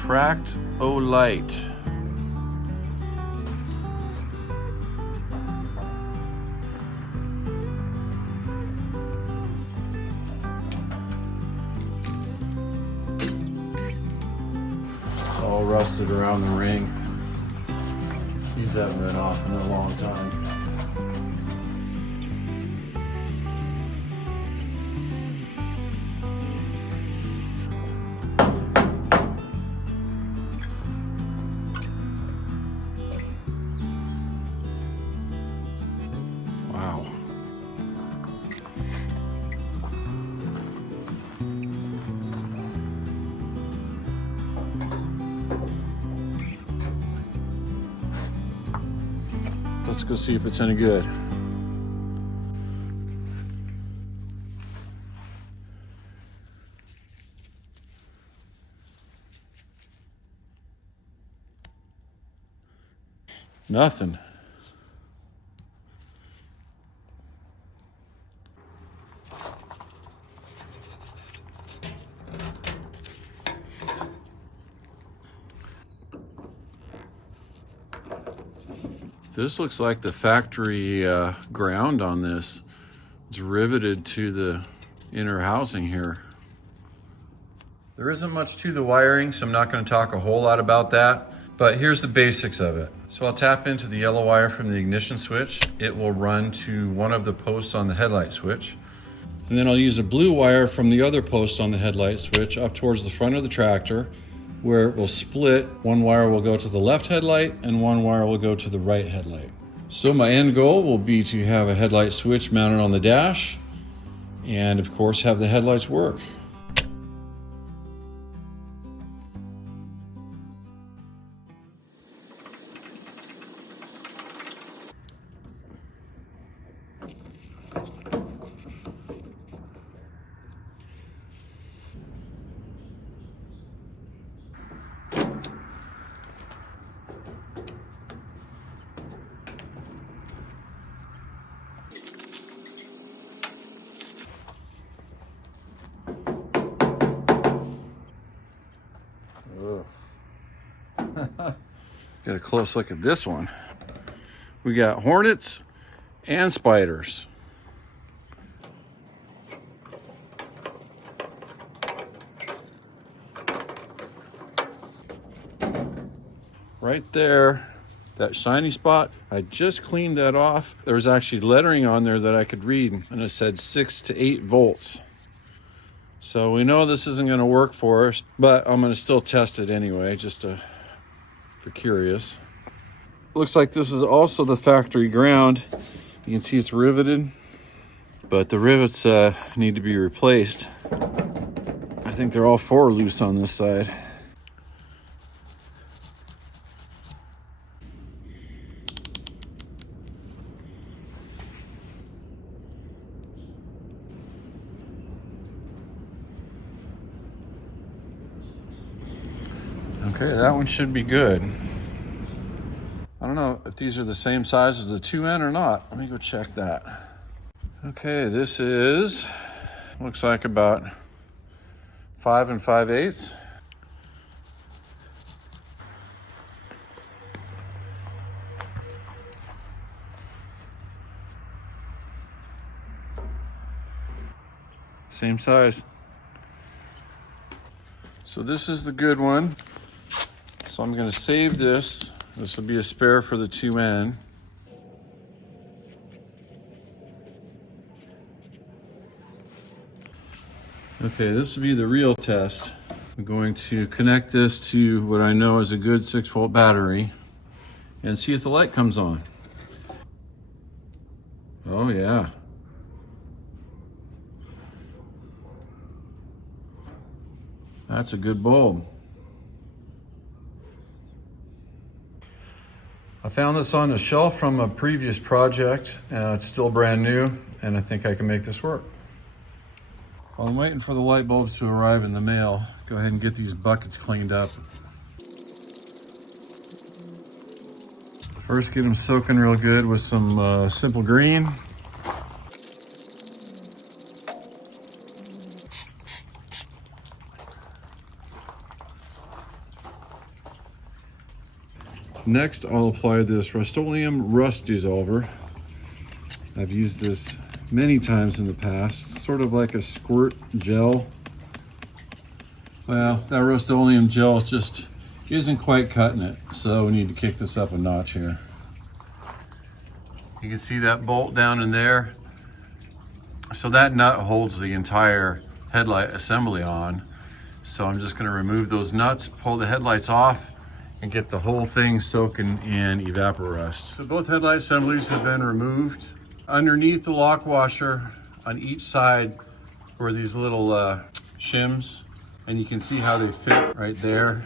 Tract-O-Lite. It's all rusted around the ring. These haven't been off in a long time. Wow. Let's go see if it's any good. Nothing. This looks like the factory ground on this. It's riveted to the inner housing here. There isn't much to the wiring, so I'm not going to talk a whole lot about that, but here's the basics of it. So I'll tap into the yellow wire from the ignition switch. It will run to one of the posts on the headlight switch. And then I'll use a blue wire from the other post on the headlight switch up towards the front of the tractor, where it will split. One wire will go to the left headlight and one wire will go to the right headlight. So my end goal will be to have a headlight switch mounted on the dash and of course have the headlights work. Get a close look at this one. We got hornets and spiders. Right there, that shiny spot, I just cleaned that off. There was actually lettering on there that I could read, and it said 6 to 8 volts. So we know this isn't going to work for us, but I'm going to still test it anyway, just for curious. Looks like this is also the factory ground. You can see it's riveted, but the rivets need to be replaced. I think they're all 4 loose on this side. Okay, that one should be good. I don't know if these are the same size as the 2N or not. Let me go check that. Okay, this is, looks like about 5 5/8. Same size. So this is the good one. So I'm going to save this. This will be a spare for the 2N. Okay, this will be the real test. I'm going to connect this to what I know is a good 6-volt battery and see if the light comes on. Oh yeah. That's a good bulb. I found this on a shelf from a previous project. It's still brand new, and I think I can make this work. While I'm waiting for the light bulbs to arrive in the mail, go ahead and get these buckets cleaned up. First, get them soaking real good with some simple green. Next, I'll apply this Rust-Oleum rust dissolver. I've used this many times in the past, sort of like a squirt gel. Well, that Rust-Oleum gel just isn't quite cutting it, so we need to kick this up a notch here. You can see that bolt down in there. So that nut holds the entire headlight assembly on. So I'm just gonna remove those nuts, pull the headlights off, and get the whole thing soaking in Evapor-Rust. So both headlight assemblies have been removed. Underneath the lock washer on each side were these little shims, and you can see how they fit right there.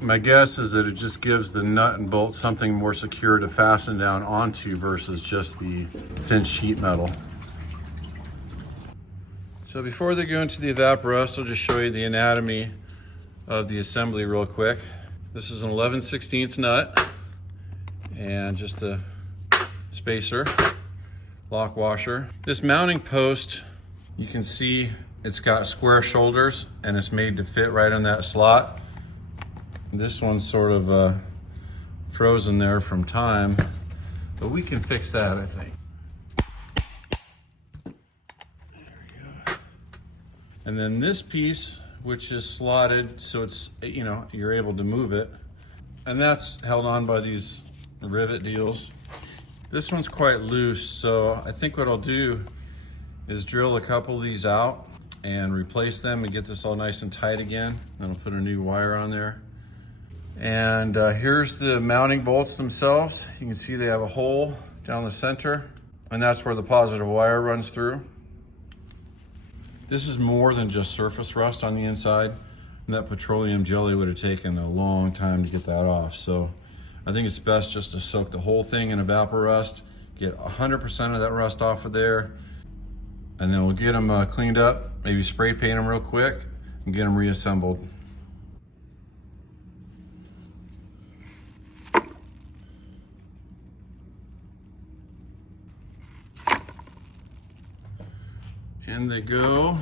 My guess is that it just gives the nut and bolt something more secure to fasten down onto versus just the thin sheet metal. So before they go into the Evapor-Rust, I'll just show you the anatomy of the assembly real quick. This is an 11/16 nut and just a spacer, lock washer. This mounting post, you can see it's got square shoulders and it's made to fit right on that slot. This one's sort of frozen there from time, but we can fix that, I think. And then this piece, which is slotted so it's, you know, you're able to move it. And that's held on by these rivet deals. This one's quite loose, so I think what I'll do is drill a couple of these out and replace them and get this all nice and tight again. Then I'll put a new wire on there. And here's the mounting bolts themselves. You can see they have a hole down the center, and that's where the positive wire runs through. This is more than just surface rust on the inside. And that petroleum jelly would have taken a long time to get that off. So I think it's best just to soak the whole thing in Evapor-Rust, get 100% of that rust off of there, and then we'll get them cleaned up, maybe spray paint them real quick, and get them reassembled. In they go.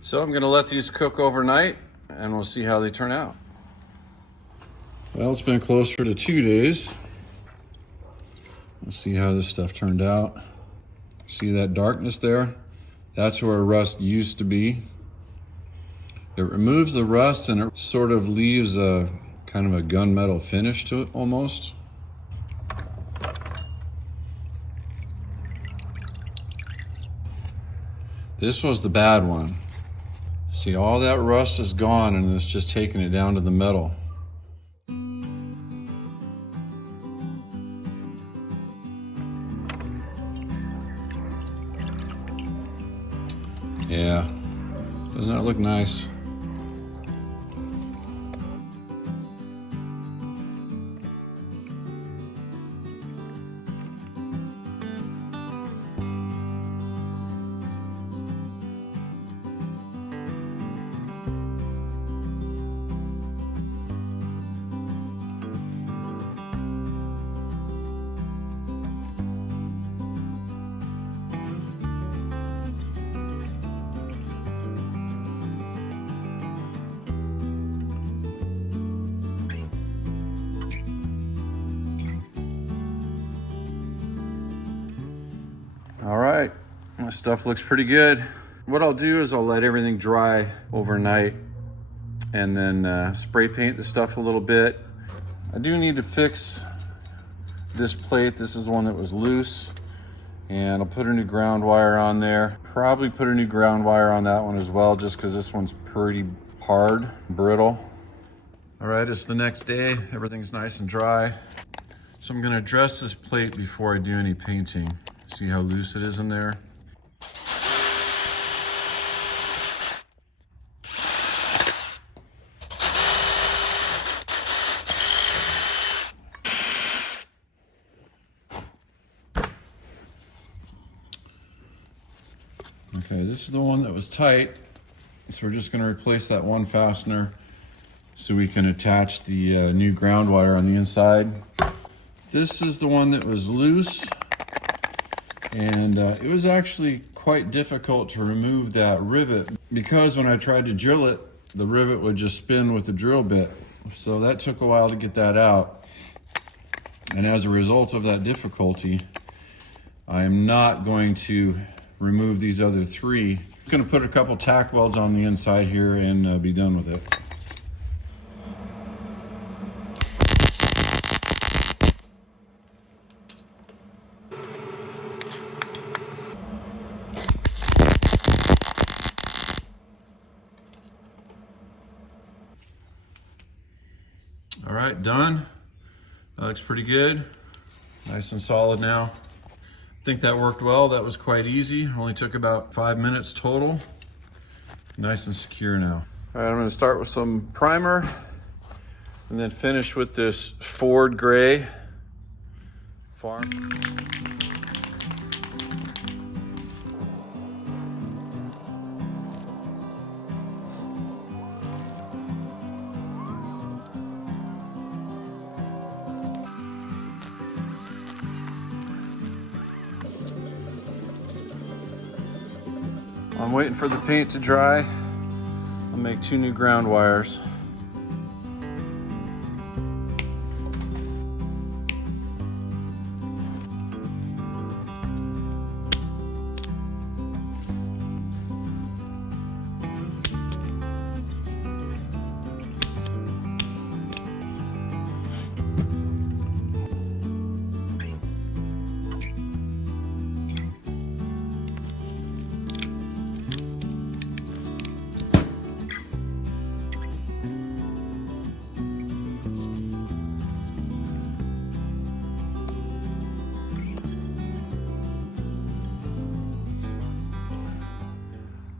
So I'm gonna let these cook overnight and we'll see how they turn out. Well, it's been closer to 2 days. Let's see how this stuff turned out. See that darkness there? That's where rust used to be. It removes the rust and it sort of leaves a kind of a gunmetal finish to it almost. This was the bad one. See, all that rust is gone and it's just taking it down to the metal. Yeah, doesn't that look nice? All right, this stuff looks pretty good. What I'll do is I'll let everything dry overnight and then spray paint the stuff a little bit. I do need to fix this plate. This is one that was loose, and I'll put a new ground wire on there. Probably put a new ground wire on that one as well, just because this one's pretty hard, brittle. All right, it's the next day. Everything's nice and dry. So I'm gonna dress this plate before I do any painting. See how loose it is in there? Okay, this is the one that was tight. So we're just gonna replace that one fastener so we can attach the new ground wire on the inside. This is the one that was loose, and it was actually quite difficult to remove that rivet because when I tried to drill it, the rivet would just spin with the drill bit. So that took a while to get that out. And as a result of that difficulty, I am not going to remove these other three. I'm going to put a couple tack welds on the inside here and be done with it. All right, done. That looks pretty good. Nice and solid now. I think that worked well. That was quite easy. Only took about 5 minutes total. Nice and secure now. All right, I'm gonna start with some primer and then finish with this Ford gray farm. I'm waiting for the paint to dry. I'll make 2 new ground wires.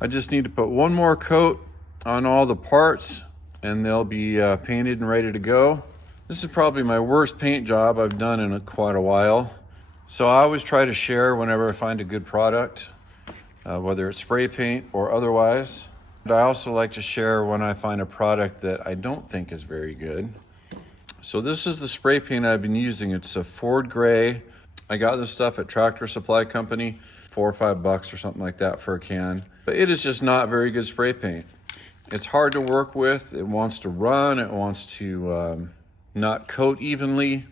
I just need to put one more coat on all the parts and they'll be painted and ready to go. This is probably my worst paint job I've done in quite a while. So I always try to share whenever I find a good product, whether it's spray paint or otherwise. I also like to share when I find a product that I don't think is very good. So this is the spray paint I've been using. It's a Ford gray. I got this stuff at Tractor Supply Company, $4 or $5 or something like that for a can. But it is just not very good spray paint. It's hard to work with. It wants to run. It wants to not coat evenly.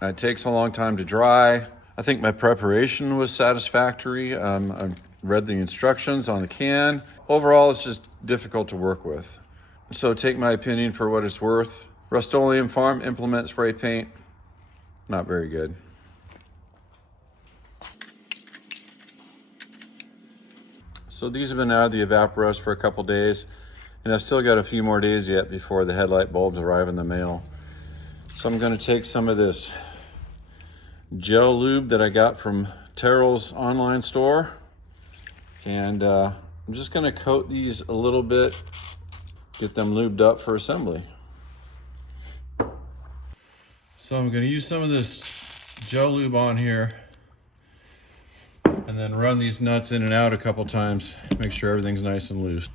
It takes a long time to dry. I think my preparation was satisfactory. I read the instructions on the can. Overall, it's just difficult to work with. So take my opinion for what it's worth. Rust-Oleum Farm Implement Spray Paint, not very good. So these have been out of the evaporust for a couple days, and I've still got a few more days yet before the headlight bulbs arrive in the mail. So I'm going to take some of this gel lube that I got from Terrell's online store, and I'm just going to coat these a little bit, get them lubed up for assembly. So I'm going to use some of this gel lube on here and then run these nuts in and out a couple times, make sure everything's nice and loose.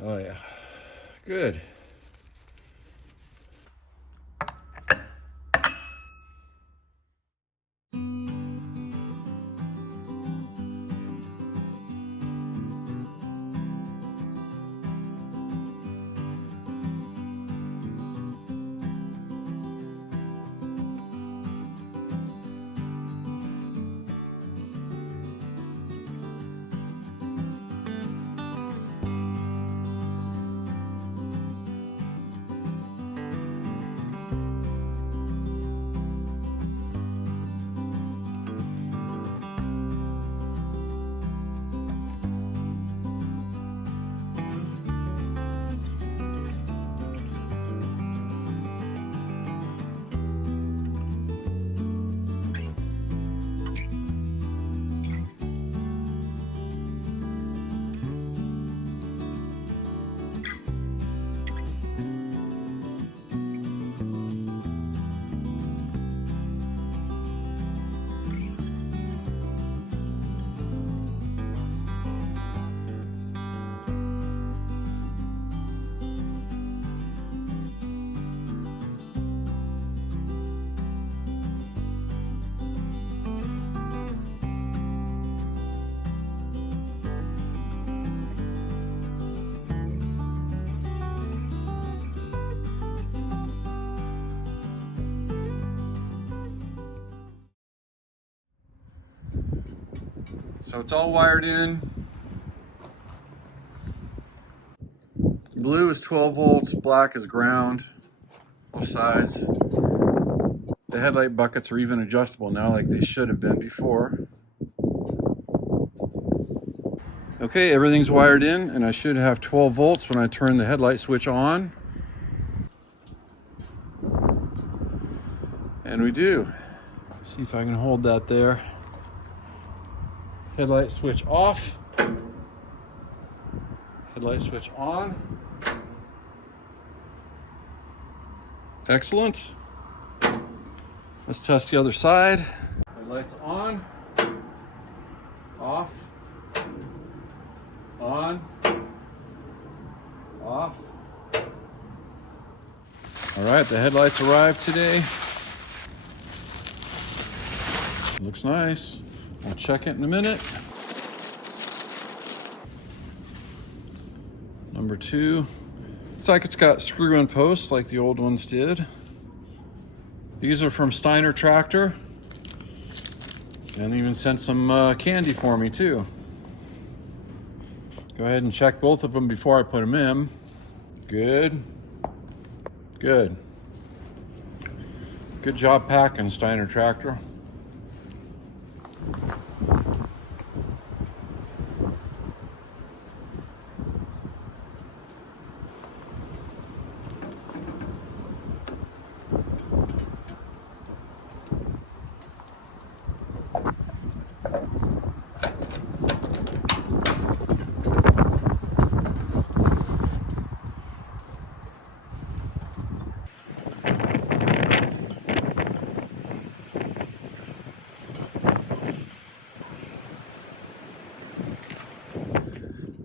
Oh yeah, good. So it's all wired in. Blue is 12 volts, black is ground, both sides. The headlight buckets are even adjustable now like they should have been before. Okay, everything's wired in and I should have 12 volts when I turn the headlight switch on. And we do. Let's see if I can hold that there. Headlight switch off. Headlight switch on. Excellent. Let's test the other side. Headlights on. Off. On. Off. All right, the headlights arrived today. Looks nice. I'll check it in a minute. Number 2. Looks like it's got screw-in posts like the old ones did. These are from Steiner Tractor. And they even sent some candy for me too. Go ahead and check both of them before I put them in. Good. Good. Good job packing, Steiner Tractor.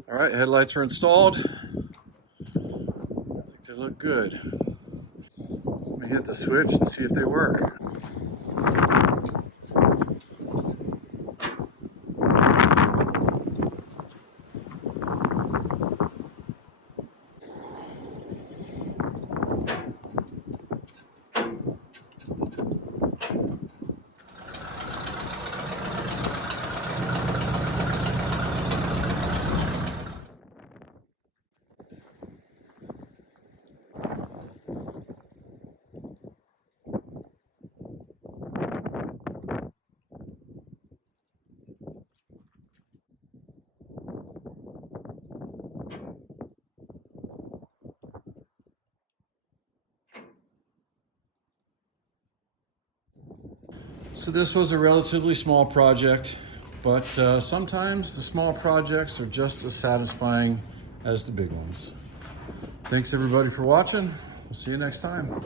All right, headlights are installed. I think they look good. Let me hit the switch and see if they work. So this was a relatively small project, but sometimes the small projects are just as satisfying as the big ones. Thanks everybody for watching. We'll see you next time.